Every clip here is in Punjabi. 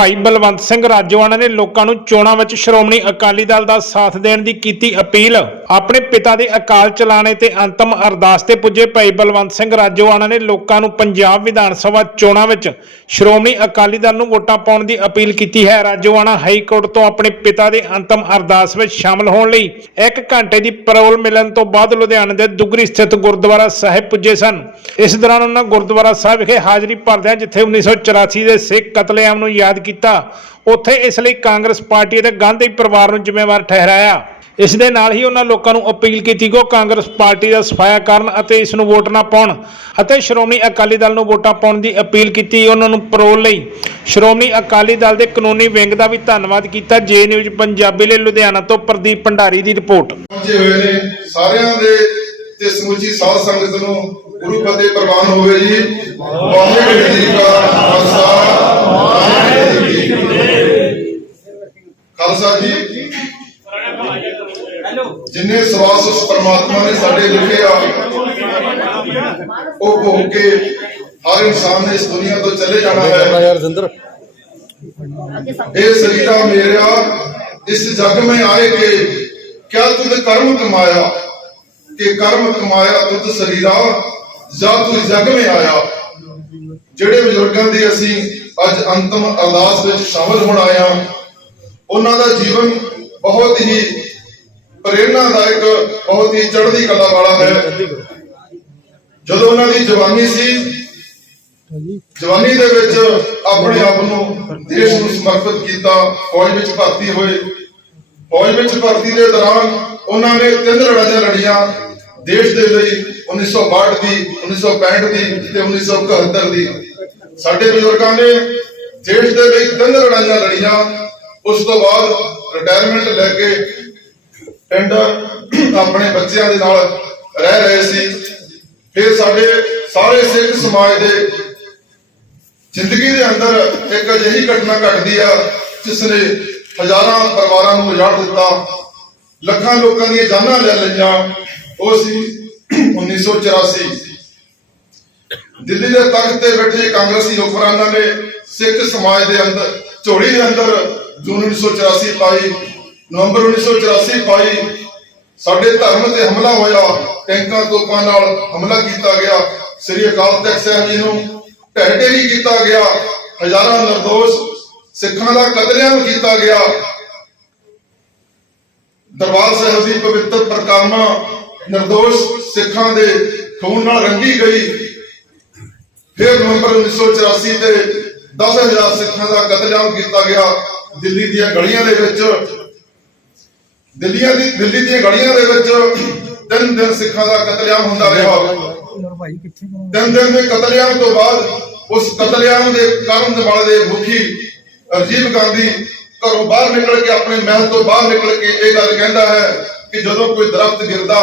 ਭਾਈ ਬਲਵੰਤ ਸਿੰਘ ਰਾਜੋਆਣਾ ਨੇ ਲੋਕਾਂ ਨੂੰ ਚੋਣਾਂ ਵਿੱਚ ਸ਼੍ਰੋਮਣੀ ਅਕਾਲੀ ਦਲ ਦਾ ਸਾਥ ਦੇਣ ਦੀ ਕੀਤੀ ਅਪੀਲ। ਆਪਣੇ ਪਿਤਾ ਦੇ ਅਕਾਲ ਚਲਾਣੇ ਤੇ ਅੰਤਮ ਅਰਦਾਸ ਤੇ ਪੁੱਜੇ ਭਾਈ ਬਲਵੰਤ ਸਿੰਘ ਰਾਜੋਆਣਾ ਨੇ ਲੋਕਾਂ ਨੂੰ ਪੰਜਾਬ ਵਿਧਾਨ ਸਭਾ ਚੋਣਾਂ ਵਿੱਚ ਸ਼੍ਰੋਮਣੀ ਅਕਾਲੀ ਦਲ ਨੂੰ ਵੋਟਾਂ ਪਾਉਣ ਦੀ ਅਪੀਲ ਕੀਤੀ ਹੈ। ਰਾਜੋਆਣਾ ਹਾਈ ਕੋਰਟ ਤੋਂ ਆਪਣੇ ਪਿਤਾ ਦੇ ਅੰਤਮ ਅਰਦਾਸ ਵਿੱਚ ਸ਼ਾਮਲ ਹੋਣ ਲਈ 1 ਘੰਟੇ ਦੀ ਪੈਰੋਲ ਮਿਲਣ ਤੋਂ ਬਾਅਦ ਲੁਧਿਆਣਾ ਦੇ ਦੁੱਗਰੀ ਸਥਿਤ ਗੁਰਦੁਆਰਾ ਸਾਹਿਬ ਪੁੱਜੇ ਸਨ। ਇਸ ਦੌਰਾਨ ਉਹਨਾਂ ਗੁਰਦੁਆਰਾ ਸਾਹਿਬ ਵਿਖੇ ਹਾਜ਼ਰੀ ਭਰਦਿਆਂ ਜਿੱਥੇ 1984 ਦੇ ਸਿੱਖ ਕਤਲੇਆਮ ਨੂੰ याद किया, उत्थे इसलिए कांग्रेस पार्टी ते गांधी परिवार नूं जिम्मेवार ठहराया। इस दे नाल ही उन्हां लोकां नूं अपील की कि कांग्रेस पार्टी का सफाया करन अते इस नूं वोट ना पाउण अते श्रोमणी अकाली दल नूं वोटां पाउण दी अपील की। उन्हां नूं परोल लई श्रोमणी अकाली दल दे कानूनी विंग दा भी धन्नवाद किया। जे न्यूज़ पंजाबी लई लुधियाना तो प्रदीप भंडारी दी रिपोर्ट। सारियां दे ते समूची साध संगत नूं गुरु फतेह प्रवान होवे जी। वाहिगुरू जी का खालसा खालसा जी। जिन्हें सवास उस परमात्मा ने साडे लिखे ओ भोग के हर इंसान ने इस दुनिया तो चले जाना है। ए शरीरा मेरा इस जग में आए के क्या तुझ कर्म कमाया कि कर्म कमाया तुझ शरीरा जा तू जग में आया। ਜਿਹੜੇ ਬਜ਼ੁਰਗਾਂ ਦੀ ਅਸੀਂ ਅੱਜ ਅੰਤਮ ਅਰਦਾਸ ਵਿੱਚ ਸ਼ਾਮਲ ਹੋਣ ਆਏ ਹਾਂ, ਉਹਨਾਂ ਦਾ ਜੀਵਨ ਬਹੁਤ ਹੀ ਪ੍ਰੇਰਨਾਦਾਇਕ, ਬਹੁਤ ਹੀ ਚੜ੍ਹਦੀ ਕਲਾ ਵਾਲਾ ਹੈ। ਜਦੋਂ ਉਹਨਾਂ ਦੀ ਜਵਾਨੀ ਸੀ, ਜਵਾਨੀ ਦੇ ਵਿੱਚ ਆਪਣੇ ਆਪ ਨੂੰ ਦੇਸ਼ ਨੂੰ ਸਮਰਪਿਤ ਕੀਤਾ, ਫੌਜ ਵਿੱਚ ਭਰਤੀ ਹੋਏ। ਫੌਜ ਵਿੱਚ ਭਰਤੀ ਦੇ ਦੌਰਾਨ ਉਹਨਾਂ ਨੇ 3 ਲੜਾਈਆਂ ਲੜੀਆਂ ਦੇਸ਼ ਦੇ ਲਈ, 1962 ਦੀ, 1965 ਦੀ ਤੇ 1971 ਦੀ। ਸਾਡੇ ਬਜ਼ੁਰਗਾਂ ਨੇ ਦੇਸ਼ ਦੇ ਲਈ 3 ਲੜਾਈਆਂ ਲੜੀਆਂ। ਉਸ ਤੋਂ ਬਾਅਦ ਰਿਟਾਇਰਮੈਂਟ ਲੈ ਕੇ ਪਿੰਡ ਆਪਣੇ ਬੱਚਿਆਂ ਦੇ ਨਾਲ ਰਹਿ ਰਹੇ ਸੀ। ਫਿਰ ਸਾਡੇ ਸਾਰੇ ਸਿੱਖ ਸਮਾਜ ਦੇ ਜ਼ਿੰਦਗੀ ਦੇ ਅੰਦਰ ਇੱਕ ਅਜਿਹੀ ਘਟਨਾ ਘਟਦੀ ਆ ਜਿਸ ਨੇ ਹਜ਼ਾਰਾਂ ਪਰਿਵਾਰਾਂ ਨੂੰ ਉਜਾੜ ਦਿੱਤਾ, ਲੱਖਾਂ ਲੋਕਾਂ ਦੀਆਂ ਜਾਨਾਂ ਲੈ ਲਈਆਂ। ਉਹ ਸੀ 1984। ਦਿੱਲੀ ਦੇ ਤਖਤ ਤੇ ਬੈਠੇ ਕਾਂਗਰਸੀ ਹੁਕਮਰਾਨਾਂ ਨੇ ਸਿੱਖ ਸਮਾਜ ਦੇ ਅੰਦਰ ਝੋਲੀ ਦੇ ਅੰਦਰ ਜੂਨ 1984 ਪਾਈ, ਨਵੰਬਰ 1984 ਪਾਈ। ਸਾਡੇ ਧਰਮ ਤੇ ਹਮਲਾ ਹੋਇਆ, ਟੈਂਕਾਂ ਤੋਪਾਂ ਨਾਲ ਹਮਲਾ ਕੀਤਾ ਗਿਆ। ਸ੍ਰੀ ਅਕਾਲ ਤਖਤ ਸਾਹਿਬ ਜੀ ਨੂੰ ਢਹਿ ਢੇਰੀ ਕੀਤਾ ਗਿਆ। ਹਜ਼ਾਰਾਂ ਨਿਰਦੋਸ਼ ਸਿੱਖਾਂ ਦਾ ਕਤਲੇਆਮ ਕੀਤਾ ਗਿਆ। ਦਰਬਾਰ ਸਾਹਿਬ ਦੀ ਪਵਿੱਤਰ ਪ੍ਰਕਾਮਾ ਨਿਰਦੋਸ਼ ਸਿੱਖਾਂ ਦੇ ਖੂਨ ਨਾਲ ਰੰਗੀ ਗਈ। ਫਿਰ ਨਵੰਬਰ 1984 ਤੇ 10,000 ਸਿੱਖਾਂ ਦਾ ਕਤਲੇਆਮ ਕੀਤਾ ਗਿਆ ਦਿੱਲੀ ਦੀਆਂ ਗਲੀਆਂ ਦੇ ਵਿੱਚ। ਦਿੱਲੀ ਦੀਆਂ ਗਲੀਆਂ ਦੇ ਵਿੱਚ 3 ਦਿਨ ਸਿੱਖਾਂ ਦਾ ਕਤਲੇਆਮ ਹੁੰਦਾ ਰਿਹਾ। 3 ਦਿਨ ਦੇ ਕਤਲੇਆਮ ਤੋਂ ਬਾਅਦ ਉਸ ਕਤਲੇਆਮ ਦੇ ਕਰਨ ਵਾਲੇ ਦੇ ਮੁਖੀ ਰਾਜੀਵ ਗਾਂਧੀ ਘਰੋਂ ਬਾਹਰ ਨਿਕਲ ਕੇ, ਆਪਣੇ ਮਹਿਲ ਤੋਂ ਬਾਹਰ ਨਿਕਲ ਕੇ ਇਹ ਗੱਲ ਕਹਿੰਦਾ ਹੈ ਕਿ ਜਦੋਂ ਕੋਈ ਦਰਖਤ ਗਿਰਦਾ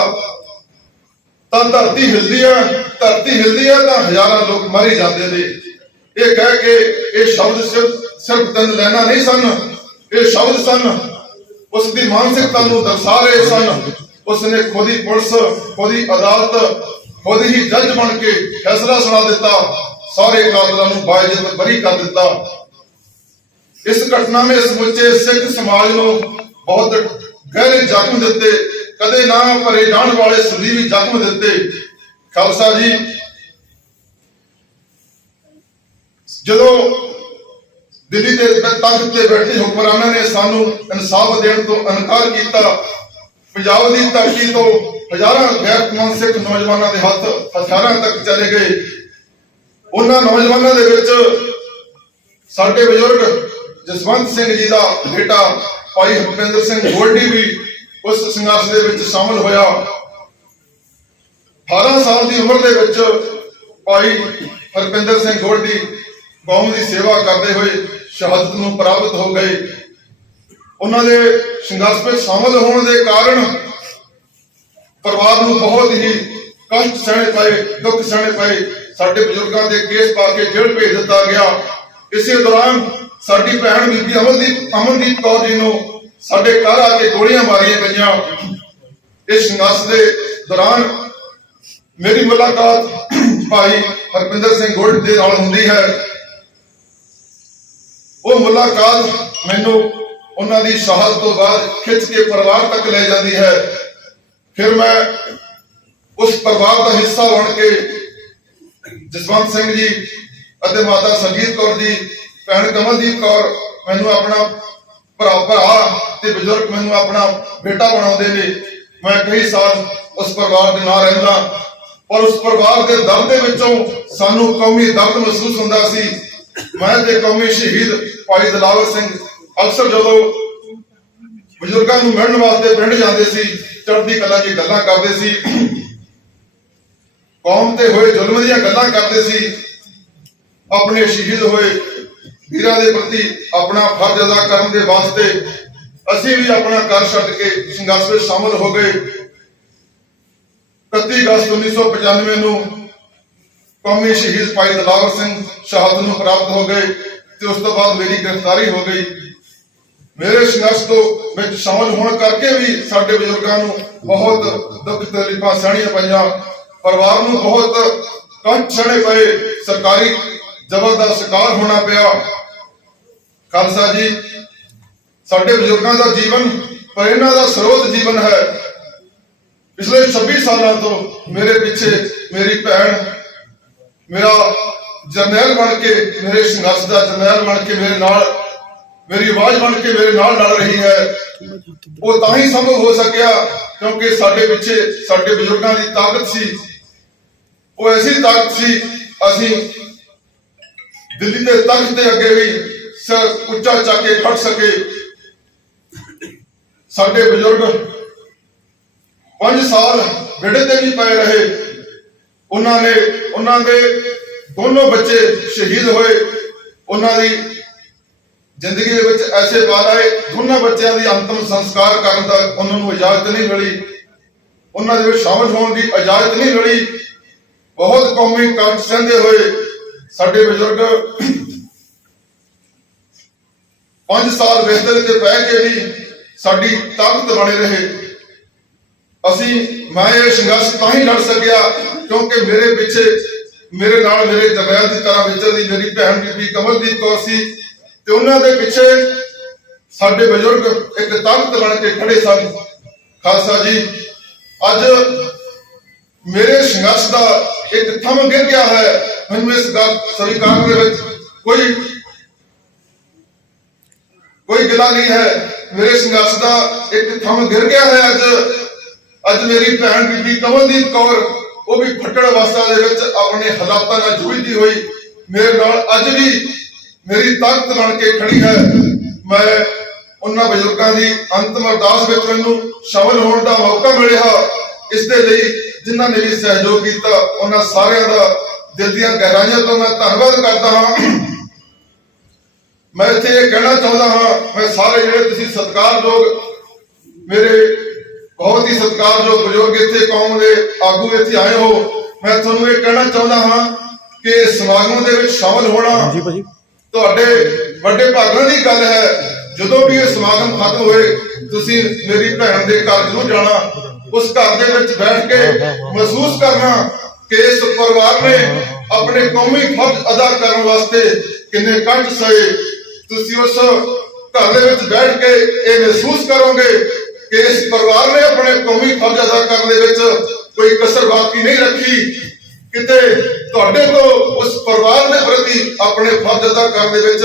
ਤਾਂ ਧਰਤੀ ਹਿਲਦੀ ਹੈ, ਧਰਤੀ ਹਿਲਦੀ ਹੈ ਤਾਂ ਹਜ਼ਾਰਾਂ ਲੋਕ ਮਾਰੇ ਜਾਂਦੇ ਨੇ। ਇਹ ਕਹਿ ਕੇ ਇਹ ਸ਼ਬਦ ਸਿਰਫ 3 ਲਾਈਨਾਂ ਨਹੀਂ ਸਨ, ਇਹ ਸ਼ਬਦ ਸਨ ਉਸ ਦੀ ਮਾਨਸਿਕਤਾ ਨੂੰ ਦਰਸਾ ਰਹੇ ਸਨ। ਉਸਨੇ ਖੁਦ ਹੀ ਪੁਲਿਸ, ਖੁਦ ਹੀ ਅਦਾਲਤ, ਖੁਦ ਹੀ ਜੱਜ ਬਣ ਕੇ ਫੈਸਲਾ ਸੁਣਾ ਦਿੱਤਾ, ਸਾਰੇ ਕਾਤਲਾਂ ਨੂੰ ਬਾਇਜ਼ਤ ਬਰੀ ਕਰ ਦਿੱਤਾ। ਇਸ ਘਟਨਾ ਨੇ ਸਮੁੱਚੇ ਸਿੱਖ ਸਮਾਜ ਨੂੰ ਬਹੁਤ ਗਹਿਰੇ ਜ਼ਖਮ ਦਿੱਤੇ, ਕਦੇ ਨਾ ਭਰੇ ਜਾਣ ਵਾਲੇ ਸਦੀਵੀ ਜ਼ਖਮ ਦਿੱਤੇ। ਖਾਲਸਾ ਜੀ, ਜਦੋਂ ਦਿੱਲੀ ਦੇ ਤਖਤ ਤੇ ਬੈਠੇ ਹੁਕਮਰਾਨਾਂ ਨੇ ਸਾਨੂੰ ਇਨਸਾਫ ਦੇਣ ਤੋਂ ਇਨਕਾਰ ਕੀਤਾ, ਪੰਜਾਬ ਦੀ ਧਰਤੀ ਤੋਂ ਹਜ਼ਾਰਾਂ ਗੈਰਤਮੰਦ ਸਿੱਖ ਨੌਜਵਾਨਾਂ ਦੇ ਹੱਥ ਹਥਿਆਰਾਂ ਤੱਕ ਚਲੇ ਗਏ। ਉਹਨਾਂ ਨੌਜਵਾਨਾਂ ਦੇ ਵਿੱਚ ਸਾਡੇ ਬਜ਼ੁਰਗ ਜਸਵੰਤ ਸਿੰਘ ਜੀ ਦਾ ਬੇਟਾ ਭਾਈ ਹਰਪਿੰਦਰ ਸਿੰਘ ਗੋਲਡੀ ਵੀ ਉਸ ਸੰਘਰਸ਼ ਦੇ ਵਿੱਚ ਸ਼ਾਮਲ ਹੋਇਆ। 18 ਸਾਲ ਦੀ ਉਮਰ ਦੇ ਵਿੱਚ ਭਾਈ ਹਰਪਿੰਦਰ ਸਿੰਘ ਗੋਲਡੀ ਕੌਮ ਦੀ ਸੇਵਾ ਕਰਦੇ ਹੋਏ ਸ਼ਹਾਦਤ ਨੂੰ ਪ੍ਰਾਪਤ ਹੋ ਗਏ। ਉਹਨਾਂ ਦੇ ਸੰਘਰਸ਼ ਵਿੱਚ ਸ਼ਾਮਲ ਹੋਣ ਦੇ ਕਾਰਨ ਪਰਿਵਾਰ ਨੂੰ ਬਹੁਤ ਹੀ ਕਸ਼ਟ ਸਹਿਣੇ ਪਏ, ਦੁੱਖ ਸਹਿਣੇ ਪਏ। ਸਾਡੇ ਬਜ਼ੁਰਗਾਂ ਦੇ ਕੇਸ ਪਾ ਕੇ ਜੇਲ੍ਹ ਭੇਜ ਦਿੱਤਾ ਗਿਆ। ਇਸੇ ਦੌਰਾਨ ਸਾਡੀ ਭੈਣ ਬੀਬੀ ਅਮਨਦੀਪ ਕੌਰ ਜੀ ਨੂੰ ਸਾਡੇ ਘਰ ਆ ਕੇ ਗੋਲੀਆਂ ਮਾਰੀਆਂ ਗਈਆਂ। ਇਸ ਸੰਘਰਸ਼ ਦੇ ਦੌਰਾਨ ਮੇਰੀ ਮੁਲਾਕਾਤ ਭਾਈ ਹਰਪਿੰਦਰ ਸਿੰਘ ਗੋਲਡੀ ਦੇ ਨਾਲ ਹੁੰਦੀ ਹੈ। ਉਹ ਮੁਲਾਕਾਤ ਮੈਨੂੰ ਉਹਨਾਂ ਦੀ ਸ਼ਹਾਦਤ ਤੋਂ ਬਾਅਦ ਖਿੱਚ ਕੇ ਪਰਿਵਾਰ ਤੱਕ ਲੈ ਜਾਂਦੀ ਹੈ। ਫਿਰ ਮੈਂ ਉਸ ਪਰਿਵਾਰ ਦਾ ਹਿੱਸਾ ਬਣ ਕੇ ਜਸਵੰਤ ਸਿੰਘ ਜੀ ਅਤੇ ਮਾਤਾ ਸੰਗੀਤ ਕੌਰ ਜੀ, ਭੈਣ ਕਮਲਦੀਪ ਕੌਰ ਮੈਨੂੰ ਆਪਣਾ ਭਰਾ ਤੇ ਬਜ਼ੁਰਗ ਮੈਨੂੰ ਆਪਣਾ ਬੇਟਾ ਬਣਾਉਂਦੇ ਨੇ। ਮੈਂ ਕਈ ਸਾਲ ਉਸ ਪਰਿਵਾਰ ਦੇ ਨਾਲ ਰਹਿੰਦਾ, ਪਰ ਉਸ ਪਰਿਵਾਰ ਦੇ ਦਰਦ ਦੇ ਵਿੱਚੋਂ ਸਾਨੂੰ ਕੌਮੀ ਦਰਦ ਮਹਿਸੂਸ ਹੁੰਦਾ ਸੀ। ਮੈਂ ਤੇ ਕੌਮੀ ਸ਼ਹੀਦ ਭਾਈ ਦਿਲਾਵਰ ਸਿੰਘ ਅਕਸਰ ਜਦੋਂ ਬਜ਼ੁਰਗਾਂ ਨੂੰ ਮਿਲਣ ਵਾਸਤੇ ਪਿੰਡ ਜਾਂਦੇ ਸੀ, ਚੜ੍ਹਦੀ ਕਲਾ ਦੀ ਗੱਲਾਂ ਕਰਦੇ ਸੀ, ਕੌਮ ਤੇ ਹੋਏ ਜ਼ੁਲਮ ਦੀਆਂ ਗੱਲਾਂ ਕਰਦੇ ਸੀ, ਆਪਣੇ ਸ਼ਹੀਦ ਹੋਏ ਵੀਰਾਂ ਦੇ ਪ੍ਰਤੀ ਆਪਣਾ ਫਰਜ਼ ਅਦਾ ਕਰਨ ਦੇ ਵਾਸਤੇ ਅਸੀਂ ਵੀ ਆਪਣਾ ਘਰ ਛੱਡ ਕੇ ਸੰਘਰਸ਼ ਵਿੱਚ ਸ਼ਾਮਲ ਹੋ ਗਏ। 31 ਅਗਸਤ 1995 ਨੂੰ ਕੌਮੀ ਸ਼ਹੀਦ ਭਾਈ ਦਿਲਾਵਰ ਸਿੰਘ ਸ਼ਹਾਦਤ ਨੂੰ ਪ੍ਰਾਪਤ ਹੋ ਗਏ ਤੇ ਉਸ ਤੋਂ ਬਾਅਦ ਮੇਰੀ ਗ੍ਰਿਫਤਾਰੀ ਹੋ ਗਈ। ਮੇਰੇ ਸੰਘਰਸ਼ ਤੋਂ ਵਿੱਚ ਸ਼ਾਮਲ ਹੋਣ ਕਰਕੇ ਵੀ ਸਾਡੇ ਬਜ਼ੁਰਗਾਂ ਨੂੰ ਬਹੁਤ ਦੁੱਖ ਤਕਲੀਫਾਂ ਸਹਿਣੀਆਂ ਪਈਆਂ, ਪਰਿਵਾਰ ਨੂੰ ਬਹੁਤ ਕੰਠ ਸਹਿਣੇ ਪਏ, ਸਰਕਾਰੀ ਜ਼ਬਰ ਦਾ ਸ਼ਿਕਾਰ ਹੋਣਾ ਪਿਆ। ਖਾਲਸਾ ਜੀ, ਸਾਡੇ ਬਜ਼ੁਰਗਾਂ ਦਾ ਜੀਵਨ ਪ੍ਰੇਰਨਾ ਦਾ ਸਰੋਤ ਜੀਵਨ ਹੈ। ਪਿਛਲੇ 26 ਸਾਲਾਂ ਤੋਂ ਮੇਰੇ ਪਿੱਛੇ ਮੇਰੀ ਭੈਣ ਮੇਰਾ ਜਰਨੈਲ ਬਣ ਕੇ, ਮੇਰੇ ਸੰਘਰਸ਼ ਦਾ ਜਰਨੈਲ ਬਣ ਕੇ ਮੇਰੇ ਨਾਲ, ਮੇਰੀ ਆਵਾਜ਼ ਬਣ ਕੇ ਮੇਰੇ ਨਾਲ ਲੜ ਰਹੀ ਹੈ। ਉਹ ਤਾਂ ਹੀ ਸੰਭਵ ਹੋ ਸਕਿਆ ਕਿਉਂਕਿ ਸਾਡੇ ਪਿੱਛੇ ਸਾਡੇ ਬਜ਼ੁਰਗਾਂ ਦੀ ਤਾਕਤ ਸੀ। ਉਹ ਐਸੀ ਤਾਕਤ ਸੀ, ਅਸੀਂ ਦਿੱਲੀ ਦੇ ਤਖਤ ਦੇ ਅੱਗੇ ਵੀ ਸਿਰ ਉੱਚਾ ਚੱਕ ਕੇ ਖੜ ਸਕੇ। ਸਾਡੇ ਬਜ਼ੁਰਗ 5 ਸਾਲ ਵਿੜੇ ਤੇ ਵੀ ਪਏ ਰਹੇ। ਉਹਨਾਂ ਦੇ ਦੋਨੋਂ ਬੱਚੇ ਸ਼ਹੀਦ ਹੋਏ। ਉਹਨਾਂ ਦੀ ਜ਼ਿੰਦਗੀ ਦੇ ਵਿੱਚ ਐਸੇ ਪਲ ਆਏ, ਦੋਨਾਂ ਬੱਚਿਆਂ ਦੀ ਅੰਤਮ ਸੰਸਕਾਰ ਕਰਨ ਦਾ ਉਹਨਾਂ ਨੂੰ ਇਜਾਜ਼ਤ ਨਹੀਂ ਮਿਲੀ, ਉਹਨਾਂ ਦੇ ਵਿੱਚ ਸ਼ਾਮਲ ਹੋਣ ਦੀ ਇਜਾਜ਼ਤ ਨਹੀਂ ਮਿਲੀ। ਬਹੁਤ ਕੌਮੀ ਕੰਠ ਸਹਿੰਦੇ ਹੋਏ ਸਾਡੇ ਬਜ਼ੁਰਗ 5 ਸਾਲ ਬਿਸਤਰੇ ਤੇ ਪੈ ਕੇ ਵੀ ਸਾਡੀ ਤਾਕਤ ਬਣੇ ਰਹੇ। ਮੈਂ ਇਹ ਸੰਘਰਸ਼ ਤਾਂ ਹੀ ਲੜ ਸਕਿਆ ਕਿਉਂਕਿ ਮੇਰੇ ਪਿੱਛੇ ਮੇਰੇ ਨਾਲ ਮੇਰੇ ਜਰਨੈਲ ਦੀ ਤਰ੍ਹਾਂ ਵਿਚਰਦੀ ਮੇਰੀ ਭੈਣ ਬੀਬੀ ਕਮਲਦੀਪ ਕੌਰ ਸੀ ਤੇ ਉਹਨਾਂ ਦੇ ਪਿੱਛੇ ਸਾਡੇ ਬਜ਼ੁਰਗ ਇੱਕ ਤਾਕਤ ਬਣ ਕੇ ਖੜੇ ਸਨ। ਖਾਲਸਾ ਜੀ, ਅੱਜ ਮੇਰੇ ਸੰਘਰਸ਼ ਦਾ ਇੱਕ ਥੰਮ ਗਿਰ ਗਿਆ ਹੈ। ਮੈਨੂੰ ਇਸ ਗੱਲ ਸਵੀਕਾਰ ਦੇ ਵਿੱਚ ਕੋਈ ਗਿਲਾ ਨਹੀਂ ਹੈ। ਮੇਰੇ ਸੰਘਰਸ਼ ਦਾ ਇੱਕ ਥੰਮ ਗਿਰ ਗਿਆ ਹੈ। ਅੱਜ ਮੇਰੀ ਭੈਣ ਬੀਬੀ ਕਮਲਦੀਪ ਕੌਰ ਉਹ ਵੀ ਫੱਟੜ ਅਵਸਥਾ ਦੇ ਵਿੱਚ ਆਪਣੇ ਹਾਲਾਤਾਂ ਨਾਲ ਜੂਝਦੀ ਹੋਈ ਮੇਰੇ ਨਾਲ ਅੱਜ ਵੀ ਮੇਰੀ ਤਾਕਤ ਬਣ ਕੇ ਖੜੀ ਹੈ। ਮੈਂ ਉਹਨਾਂ ਬਜ਼ੁਰਗਾਂ ਦੀ ਅੰਤਮ ਅਰਦਾਸ ਵਿੱਚ ਮੈਨੂੰ ਸ਼ਾਮਲ ਹੋਣ ਦਾ ਮੌਕਾ ਮਿਲਿਆ। ਇਸ ਦੇ ਲਈ ਜਿਨ੍ਹਾਂ ਨੇ ਵੀ ਸਹਿਯੋਗ ਕੀਤਾ, ਉਹਨਾਂ ਸਾਰਿਆਂ ਦਾ ਦਿਲ ਦੀਆਂ ਗਹਿਰਾਈਆਂ ਤੋਂ ਮੈਂ ਧੰਨਵਾਦ ਕਰਦਾ ਹਾਂ। ਮੈਂ ਇੱਥੇ ਇਹ ਕਹਿਣਾ ਚਾਹੁੰਦਾ ਹਾਂ, ਮੈਂ ਸਾਰੇ ਜਿਹੜੇ ਤੁਸੀਂ ਸਤਿਕਾਰਯੋਗ ਮੇਰੇ ਬਹੁਤ ਹੀ ਸਤਿਕਾਰਯੋਗ ਬਜ਼ੁਰਗ ਇੱਥੇ ਕੌਮ ਦੇ ਆਗੂ ਇੱਥੇ ਆਏ ਹੋ, ਮੈਂ ਤੁਹਾਨੂੰ ਇਹ ਕਹਿਣਾ ਚਾਹੁੰਦਾ ਹਾਂ ਕਿ ਸਮਾਗਮ ਦੇ ਵਿੱਚ ਸ਼ਾਮਲ ਹੋਣਾ ਤੁਹਾਡੇ ਵੱਡੇ ਭਾਗਾਂ ਦੀ ਗੱਲ ਹੈ। ਜਦੋਂ ਵੀ ਇਹ ਸਮਾਗਮ ਖਤਮ ਹੋਏ ਤੁਸੀਂ ਮੇਰੀ ਭੈਣ ਦੇ ਘਰ ਜ਼ਰੂਰ ਜਾਣਾ। ਉਸ ਘਰ ਦੇ ਵਿੱਚ ਬੈਠ ਕੇ ਮਹਿਸੂਸ ਕਰਨਾ ਕਿ ਇਸ ਪਰਿਵਾਰ ਨੇ ਆਪਣੇ ਕੌਮੀ ਫਰਜ਼ ਅਦਾ ਕਰਨ ਵਾਸਤੇ ਕਿੰਨੇ ਕੰਠ ਸਹੇ। ਤੁਸੀਂ ਉਸ ਘਰ ਦੇ ਵਿੱਚ ਬੈਠ ਕੇ ਇਹ ਮਹਿਸੂਸ ਕਰੋਗੇ ਕਿ ਇਸ ਪਰਿਵਾਰ ਨੇ ਆਪਣੇ ਕੌਮੀ ਫਰਜ਼ ਅਦਾ ਕਰਨ ਦੇ ਵਿੱਚ ਕੋਈ ਕਸਰ ਬਾਕੀ ਨਹੀਂ ਰੱਖੀ। ਕਿਤੇ ਤੁਹਾਡੇ ਤੋਂ ਉਸ ਪਰਿਵਾਰ ਦੇ ਪ੍ਰਤੀ ਆਪਣੇ ਫਰਜ਼ ਅਦਾ ਕਰਨ ਦੇ ਵਿੱਚ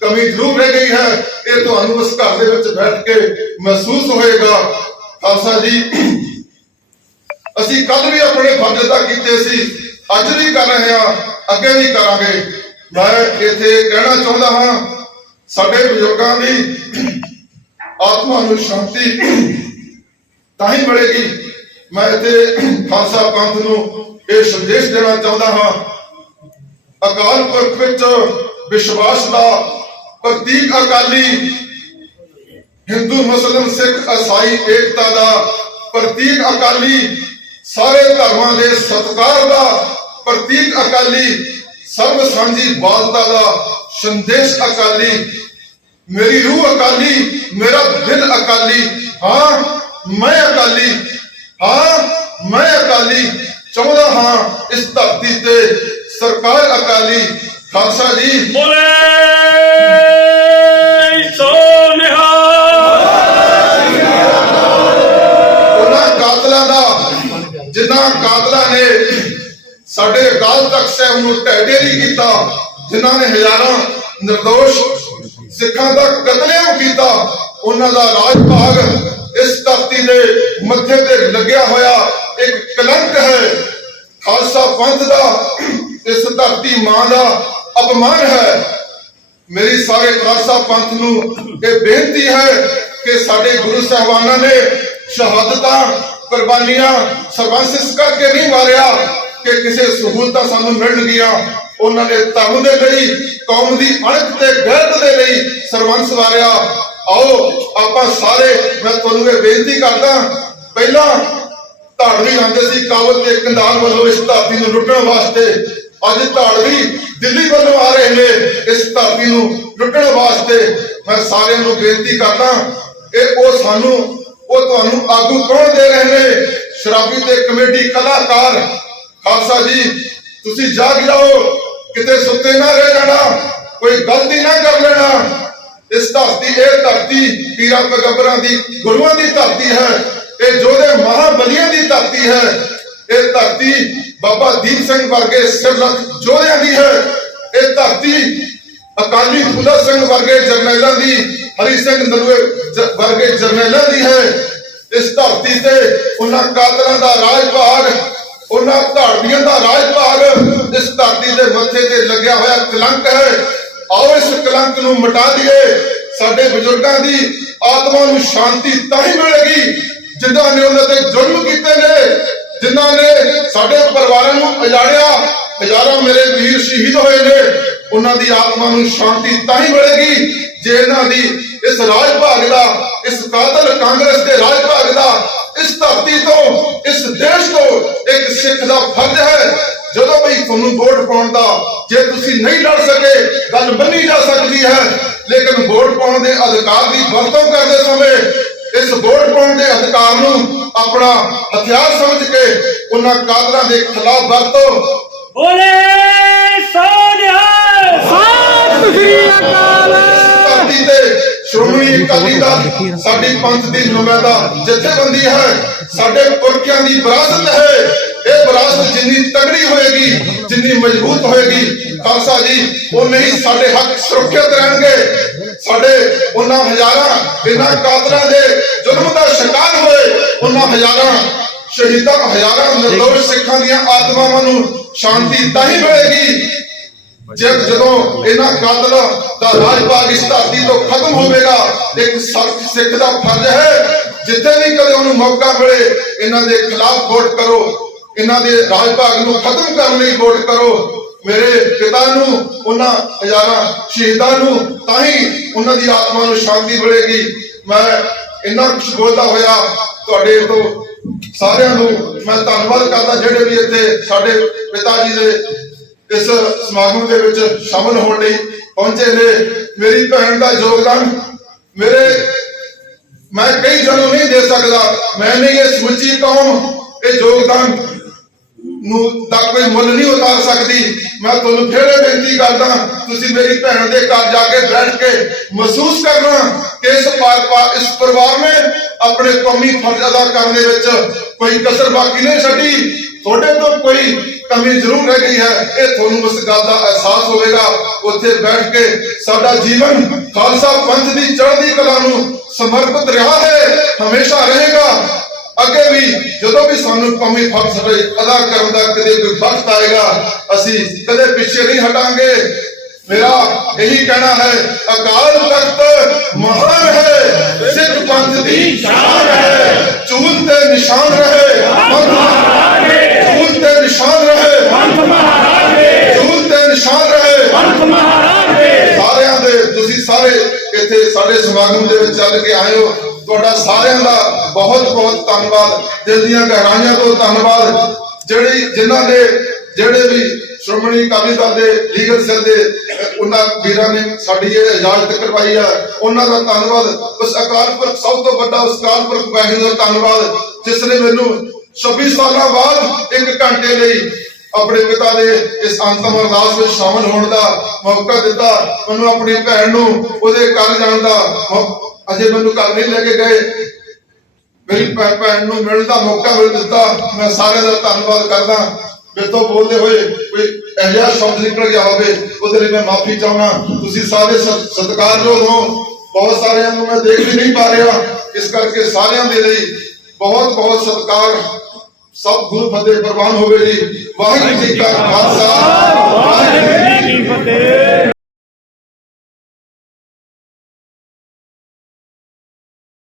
ਕਮੀ ਜ਼ਰੂਰ ਰਹਿ ਗਈ ਹੈ। ਇਹ ਤੁਹਾਨੂੰ ਉਸ ਘਰ ਦੇ ਵਿੱਚ ਬੈਠ ਕੇ ਮਹਿਸੂਸ ਹੋਏਗਾ। ਖਾਲਸਾ ਜੀ, ਅਸੀਂ ਕੱਲ ਵੀ ਆਪਣੇ ਫਰਜ਼ ਅਦਾ ਕੀਤੇ ਸੀ, ਅੱਜ ਵੀ ਕਰ ਰਹੇ ਹਾਂ, ਅੱਗੇ ਵੀ ਕਰਾਂਗੇ। ਮੈਂ ਇੱਥੇ ਕਹਿਣਾ ਚਾਹੁੰਦਾ ਹਾਂ, ਸਾਡੇ ਬਜ਼ੁਰਗਾਂ ਦੀ ਆਤਮਾ ਨੂੰ ਸ਼ਾਂਤੀ ਤਾਂ ਹੀ ਮਿਲੇਗੀ। ਮੈਂ ਇੱਥੇ ਖਾਲਸਾ ਪੰਥ ਨੂੰ ਇਹ ਸੰਦੇਸ਼ ਦੇਣਾ ਚਾਹੁੰਦਾ ਹਾਂ, ਅਕਾਲ ਪੁਰਖ ਵਿੱਚ ਵਿਸ਼ਵਾਸ ਦਾ ਪ੍ਰਤੀਕ ਅਕਾਲੀ, ਹਿੰਦੂ ਮੁਸਲਿਮ ਸਿੱਖ ਈਸਾਈ ਏਕਤਾ ਦਾ ਪ੍ਰਤੀਕ ਅਕਾਲੀ, ਸਾਰੇ ਧਰਮਾਂ ਦੇ ਸਤਿਕਾਰ ਦਾ ਪ੍ਰਤੀਕ ਅਕਾਲੀ, ਸਰਬ ਸਾਂਝੀ ਬਾਲਤਾ ਦਾ ਸੰਦੇਸ਼ ਅਕਾਲੀ। ਮੇਰੀ ਰੂਹ ਅਕਾਲੀ, ਮੇਰਾ ਦਿਲ ਅਕਾਲੀ। ਹਾਂ ਮੈਂ ਅਕਾਲੀ, ਹਾਂ ਮੈਂ ਅਕਾਲੀ ਚਾਹੁੰਦਾ ਹਾਂ। ਇਸ ਧਰਤੀ ਤੇ ਸਰਕਾਰ ਅਕਾਲੀ। ਖਾਲਸਾ ਜੀ, ਬੋਲੇ ਕਾਤਲਾਂ ਦਾ, ਜਿਨ੍ਹਾਂ ਕਾਤਲਾਂ ਨੇ ਸਾਡੇ ਅਕਾਲ ਤਖਤ ਸਾਹਿਬ ਨੂੰ ਢਹਿ ਢੇਰੀ ਕੀਤਾ, ਜਿਨ੍ਹਾਂ ਨੇ ਹਜ਼ਾਰਾਂ ਨਿਰਦੋਸ਼ ਸਿੱਖਾਂ ਦਾ ਕਤਲੇਆਮ ਕੀਤਾ, ਉਹਨਾਂ ਦਾ ਰਾਜ ਭਾਗ ਇਸ ਧਰਤੀ ਦੇ ਮੱਥੇ ਤੇ ਲੱਗਿਆ ਹੋਇਆ ਇੱਕ ਕਲੰਕ ਹੈ। ਖਾਲਸਾ ਪੰਥ ਦਾ ਇਸ ਧਰਤੀ ਮਾਂ ਦਾ ਅਪਮਾਨ ਹੈ। ਮੇਰੀ ਸਾਰੇ ਖਾਲਸਾ ਪੰਥ ਨੂੰ ਇਹ ਬੇਨਤੀ ਹੈ ਕਿ ਸਾਡੇ ਗੁਰੂ ਸਾਹਿਬਾਨਾਂ ਨੇ ਸ਼ਹਾਦਤਾਂ ਕੁਰਬਾਨੀਆਂ ਸਰਬੰਸ ਇਸ ਕਰਕੇ ਨਹੀਂ ਮਾਰਿਆ ਕਿ ਕਿਸੇ ਸਹੂਲਤਾਂ ਸਾਨੂੰ ਮਿਲਣਗੀਆਂ। ਉਹਨਾਂ ਨੇ ਧਰਮ ਦੇ ਲਈ, ਕੌਮ ਦੀ ਅਣਖ ਤੇ ਗੈਰਤ ਦੇ ਲਈ ਸਰਬੰਸ ਵਾਰਿਆ। ਆਓ ਆਪਾਂ ਸਾਰੇ, ਮੈਂ ਤੁਹਾਨੂੰ ਇਹ ਬੇਨਤੀ ਕਰਦਾ, ਪਹਿਲਾਂ ਧਾੜਵੀ ਆਉਂਦੇ ਸੀ ਕਾਬਲ ਤੇ ਕੰਧਾਰ ਵੱਲੋਂ ਇਸ ਧਰਤੀ ਨੂੰ ਲੁੱਟਣ ਵਾਸਤੇ, ਅੱਜ ਧਾੜਵੀ ਦਿੱਲੀ ਵੱਲੋਂ ਆ ਰਹੇ ਨੇ ਇਸ ਧਰਤੀ ਨੂੰ ਲੁੱਟਣ ਵਾਸਤੇ। ਮੈਂ ਸਾਰਿਆਂ ਨੂੰ ਬੇਨਤੀ ਕਰਦਾ, ਇਹ ਉਹ ਤੁਹਾਨੂੰ ਆਗੂ ਕੌਣ ਦੇ ਰਹੇ ਨੇ? ਸ਼ਰਾਬੀ ਤੇ ਕਮੇਡੀ ਕਲਾਕਾਰ। ਖਾਲਸਾ ਜੀ ਤੁਸੀਂ ਜਾਗ ਜਾਓ, ਕਿਤੇ ਸੁੱਤੇ ਨਾ ਰਹਿ ਜਾਣਾ, ਕੋਈ ਗਲਤੀ ਨਾ ਕਰ ਲੈਣਾ। ਇਸ ਧਰਤੀ, ਇਹ ਧਰਤੀ ਪੀਰਾਂ ਪੈਗੰਬਰਾਂ ਦੀ, ਗੁਰੂਆਂ ਦੀ ਧਰਤੀ ਹੈ। ਇਹ ਯੋਧੇ ਮਹਾਬਲੀਆਂ ਦੀ ਧਰਤੀ ਹੈ। ਇਹ ਧਰਤੀ ਬਾਬਾ ਦੀਪ ਸਿੰਘ ਵਰਗੇ ਸਿਰਲੱਥ ਯੋਧਿਆਂ ਦੀ ਹੈ। ਇਹ ਧਰਤੀ ਅਕਾਲੀ ਫੂਲਾ ਸਿੰਘ ਵਰਗੇ ਜਰਨੈਲਾਂ ਦੀ, ਹਰੀ ਸਿੰਘ ਨਲੂਏ ਵਰਗੇ ਜਰਨੈਲਾਂ ਦੀ ਹੈ। ਇਸ ਧਰਤੀ ਤੇ ਉਹਨਾਂ ਕਾਤਲਾਂ ਦਾ ਰਾਜ ਭਾਗ, ਉਹਨਾਂ ਧਾੜਵੀਆਂ ਦਾ ਰਾਜ ਭਾਗ ਇਸ ਧਰਤੀ ਦੇ ਮੱਥੇ ਤੇ ਲੱਗਿਆ ਹੋਇਆ ਕਲੰਕ ਹੈ। ਆਓ ਇਸ ਕਲੰਕ ਨੂੰ ਮਿਟਾ ਦਈਏ। ਸਾਡੇ ਬਜ਼ੁਰਗਾਂ ਦੀ ਆਤਮਾ ਨੂੰ ਸ਼ਾਂਤੀ ਤਾਂ ਹੀ ਮਿਲੇਗੀ ਜਿਨ੍ਹਾਂ ਨੇ ਉਹਨਾਂ ਤੇ ਜ਼ੁਲਮ ਕੀਤੇ ਨੇ, ਜਿਨ੍ਹਾਂ ਨੇ ਸਾਡੇ ਪਰਿਵਾਰਾਂ ਨੂੰ ਉਜਾੜਿਆ। ਹਜ਼ਾਰਾਂ ਮੇਰੇ ਵੀਰ ਸ਼ਹੀਦ ਹੋਏ ਨੇ, ਉਹਨਾਂ ਦੀ ਆਤਮਾ ਨੂੰ ਸ਼ਾਂਤੀ ਤਾਂ ਹੀ ਮਿਲੇਗੀ ਜੇ ਇਹਨਾਂ ਦੀ ਇਸ ਰਾਜ ਭਾਗ ਦਾ, ਇਸ ਕਾਤਲ ਕਾਂਗਰਸ ਦੇ ਰਾਜ ਭਾਗ ਦਾ, ਇਸ ਧਰਤੀ ਤੋਂ, ਇਸ ਦੇਸ਼ ਤੋਂ ਇੱਕ ਸਿੱਖ ਦਾ ਫਰਜ਼ ਹੈ ਜਦੋਂ ਵੀ ਤੁਹਾਨੂੰ ਵੋਟ ਪਾਉਣ ਦਾ, ਜੇ ਤੁਸੀਂ ਨਹੀਂ ਲੜ ਸਕੇ ਗੱਲ ਮੰਨੀ ਜਾ ਸਕਦੀ ਹੈ, ਲੇਕਿਨ ਵੋਟ ਪਾਉਣ ਦੇ ਅਧਿਕਾਰ ਦੀ ਵਰਤੋਂ ਕਰਦੇ ਸਮੇਂ ਇਸ ਵੋਟ ਪਾਉਣ ਦੇ ਅਧਿਕਾਰ ਨੂੰ ਆਪਣਾ ਹਥਿਆਰ ਸਮਝ ਕੇ ਉਹਨਾਂ ਕਾਤਲਾਂ ਦੇ ਖਿਲਾਫ ਵਰਤੋ। ਬੋਲੇ ਸੋਨਿਆ ਸਤਿ ਸ੍ਰੀ ਅਕਾਲ। ਧਰਤੀ ਤੇ ਸ਼੍ਰੋਮਣੀ ਅਕਾਲੀ ਦਲ ਸਾਡੀ ਪੰਥ ਦੀ ਨੁਮਾਇੰਦਾ ਜਥੇਬੰਦੀ ਹੈ, ਸਾਡੇ ਪੁਰਖਿਆਂ ਦੀ ਵਿਰਾਸਤ ਹੈ। ਇਹ ਵਿਰਾਸਤ ਜਿੰਨੀ ਤਗੜੀ ਹੋਏਗੀ, ਜਿੰਨੀ ਮਜ਼ਬੂਤ ਹੋਏਗੀ, ਖਾਲਸਾ ਜੀ ਉਨੇ ਹੀ ਸਾਡੇ ਹੱਕ ਸੁਰੱਖਿਅਤ ਰਹਿਣਗੇ। ਸਾਡੇ ਉਹਨਾਂ ਹਜ਼ਾਰਾਂ ਇਹਨਾਂ ਕਾਤਲਾਂ ਦੇ ਜ਼ੁਲਮ ਦਾ ਸ਼ਿਕਾਰ ਹੋਏ, ਉਹਨਾਂ ਹਜ਼ਾਰਾਂ ਸ਼ਹੀਦਾਂ, ਹਜ਼ਾਰਾਂ ਨਿਰਦੋਸ਼ ਸਿੱਖਾਂ ਦੀਆਂ ਆਤਮਾਵਾਂ ਨੂੰ ਸ਼ਾਂਤੀ ਤਾਂ ਹੀ ਮਿਲੇਗੀ ਜਦੋਂ ਇਹਨਾਂ ਕਾਤਲਾਂ ਦਾ ਰਾਜ ਭਾਗ ਇਸ ਧਰਤੀ ਤੋਂ ਖਤਮ ਹੋਵੇਗਾ। ਇੱਕ ਸਿੱਖ ਦਾ ਫਰਜ਼ ਹੈ ਜਿੱਥੇ ਵੀ ਕਦੇ ਉਹਨੂੰ ਮੌਕਾ ਮਿਲੇ ਇਹਨਾਂ ਦੇ ਖਿਲਾਫ ਵੋਟ ਕਰੋ, ਇਹਨਾਂ ਦੇ ਰਾਜ ਭਾਗ ਨੂੰ ਖਤਮ ਕਰਨ ਲਈ ਵੋਟ ਕਰੋ। ਮੇਰੇ ਪਿਤਾ ਨੂੰ, ਉਹਨਾਂ ਹਜ਼ਾਰਾਂ ਸ਼ਹੀਦਾਂ ਨੂੰ, ਤਾਂ ਹੀ ਉਹਨਾਂ ਦੀ ਆਤਮਾ ਨੂੰ ਸ਼ਾਂਤੀ ਮਿਲੇਗੀ। ਮੈਂ ਇੰਨਾ ਕੁਝ ਬੋਲਦਾ ਹੋਇਆ ਤੁਹਾਡੇ ਤੋਂ ਸਾਰਿਆਂ ਨੂੰ ਮੈਂ ਧੰਨਵਾਦ ਕਰਦਾ ਜਿਹੜੇ ਵੀ ਇੱਥੇ ਸਾਡੇ ਪਿਤਾ ਜੀ ਦੇ ਇਸ ਸਮਾਗਮ ਦੇ ਵਿੱਚ ਸ਼ਾਮਲ ਹੋਣ ਲਈ ਪਹੁੰਚੇ ਨੇ। ਮੇਰੀ ਭੈਣ ਦਾ ਯੋਗਦਾਨ ਮੈਂ ਕਈ ਜਨੋਂ ਨਹੀਂ ਦੇ ਸਕਦਾ, ਮੈਂ ਨਹੀਂ, ਇਹ ਸਮੁੱਚੀ ਕੌਮ ਇਹ ਯੋਗਦਾਨ ਨੂੰ ਦਾ ਕੋਈ ਮੁੱਲ ਨਹੀਂ ਉਤਾਰ ਸਕਦੀ। ਮੈਂ ਤੁਹਾਨੂੰ ਫਿਰ ਇਹ ਬੇਨਤੀ ਕਰਦਾ, ਤੁਸੀਂ ਮੇਰੀ ਭੈਣ ਦੇ ਘਰ ਜਾ ਕੇ ਬੈਠ ਕੇ ਮਹਿਸੂਸ ਕਰਨਾ ਕਿ ਇਸ ਪਰਿਵਾਰ ਨੇ ਆਪਣੇ ਕੌਮੀ ਫਰਜ਼ ਅਦਾ ਕਰਨ ਦੇ ਵਿੱਚ ਕੋਈ ਕਸਰ ਬਾਕੀ ਨਹੀਂ ਛੱਡੀ। ਤੁਹਾਡੇ ਤੋਂ ਕੋਈ ਕਮੀ ਜ਼ਰੂਰ ਰਹਿ ਗਈ ਹੈ, ਇਹ ਤੁਹਾਨੂੰ ਉਸ ਗੱਲ ਦਾ ਅਹਿਸਾਸ ਹੋਵੇਗਾ। ਉੱਥੇ ਬੈਠ ਕੇ ਸਾਡਾ ਜੀਵਨ ਖਾਲਸਾ ਪੰਥ ਦੀ ਚੜ੍ਹਦੀ ਕਲਾ ਨੂੰ ਸਮਰਪਿਤ ਰਿਹਾ ਹੈ, ਹਮੇਸ਼ਾ ਰਹੇਗਾ। ਅੱਗੇ ਵੀ ਜਦੋਂ ਵੀ ਸਾਨੂੰ ਕੌਮੀ ਫਰਜ਼ ਅਦਾ ਕਰਨ ਦਾ ਕਦੇ ਕੋਈ ਵਕਤ ਆਏਗਾ, ਅਸੀਂ ਕਦੇ ਪਿੱਛੇ ਨਹੀਂ ਹਟਾਂਗੇ। ਮੇਰਾ ਇਹੀ ਕਹਿਣਾ ਹੈ, ਅਕਾਲ ਤਖਤ ਮਹਾਨ ਹੈ, ਸਿੱਖ ਪੰਥ ਦੀ ਸ਼ਾਨ ਹੈ। ਚੂਲ ਤੇ ਨਿਸ਼ਾਨ ਰਹੇ ਚੂਲ ਤੇ ਨਿਸ਼ਾਨ ਰਹੇ ਚੂਲ ਤੇ ਨਿਸ਼ਾਨ ਰਹੇ ਸਾਰਿਆਂ ਦੇ। ਤੁਸੀਂ ਸਾਰੇ ਇੱਥੇ ਸਾਡੇ ਸਮਾਗਮ ਦੇ ਵਿੱਚ ਚੱਲ ਕੇ ਆਏ ਹੋ, ਤੁਹਾਡਾ ਸਾਰਿਆਂ ਦਾ ਬਹੁਤ ਬਹੁਤ ਧੰਨਵਾਦ, ਦਿਲ ਦੀਆਂ ਗਹਿਰਾਈਆਂ ਤੋਂ ਧੰਨਵਾਦ। ਜਿਹੜੇ ਵੀ ਸ਼੍ਰੋਮਣੀ ਅਕਾਲੀ ਦਲ ਦੇ ਲੀਗਲ ਸੈੱਲ ਦੇ ਉਹਨਾਂ ਵੀਰਾਂ ਨੇ ਸਾਡੀ ਇਹ ਇਜਾਜ਼ਤ ਕਰਵਾਈ ਆ, ਉਹਨਾਂ ਦਾ ਧੰਨਵਾਦ। ਉਸ ਅਕਾਲ ਪੁਰਖ, ਸਭ ਤੋਂ ਵੱਡਾ ਉਸ ਅਕਾਲ ਪੁਰਖ ਵਾਹਿਗੁਰੂ ਦਾ ਧੰਨਵਾਦ ਜਿਸ ਨੇ ਮੈਨੂੰ 26 ਸਾਲਾਂ ਬਾਅਦ 1 ਘੰਟੇ ਲਈ ਆਪਣੇ ਪਿਤਾ ਦੇ ਇਸ ਅੰਤਮ ਅਰਦਾਸ ਵਿੱਚ ਸ਼ਾਮਲ ਹੋਣ ਦਾ ਮੌਕਾ ਦਿੱਤਾ। ਮੈਨੂੰ ਆਪਣੀ ਭੈਣ ਨੂੰ ਉਹਦੇ ਘਰ ਜਾਣ ਦਾ, ਅਜੇ ਮੈਨੂੰ ਘਰ ਨਹੀਂ ਲੈ ਕੇ ਗਏ, ਮੇਰੀ ਭੈਣ ਨੂੰ ਮਿਲਣ ਦਾ ਮੌਕਾ ਮਿਲ ਦਿੱਤਾ। ਮੈਂ ਸਾਰਿਆਂ ਦਾ ਧੰਨਵਾਦ ਕਰਦਾ। ਮੇਰੇ ਤੋਂ ਬੋਲਦੇ ਹੋਏ ਕੋਈ ਇਹੋ ਜਿਹਾ ਸ਼ਬਦ ਨਿਕਲ ਗਿਆ ਹੋਵੇ ਉਹਦੇ ਲਈ ਮੈਂ ਮਾਫੀ ਚਾਹੁੰਦਾ। ਤੁਸੀਂ ਸਾਰੇ ਸਤਿਕਾਰਯੋਗ ਹੋ। ਬਹੁਤ ਸਾਰਿਆਂ ਨੂੰ ਮੈਂ ਦੇਖ ਵੀ ਨਹੀਂ ਪਾ ਰਿਹਾ, ਇਸ ਕਰਕੇ ਸਾਰਿਆਂ ਦੇ ਲਈ ਬਹੁਤ ਬਹੁਤ ਸਤਿਕਾਰ। ਸਭ ਗੁਰੂ ਫਤਿਹ ਪ੍ਰਵਾਨ ਹੋਵੇ ਜੀ। ਵਾਹਿਗੁਰੂ ਜੀ ਕਾ ਖਾਲਸਾ, ਵਾਹਿਗੁਰੂ ਜੀ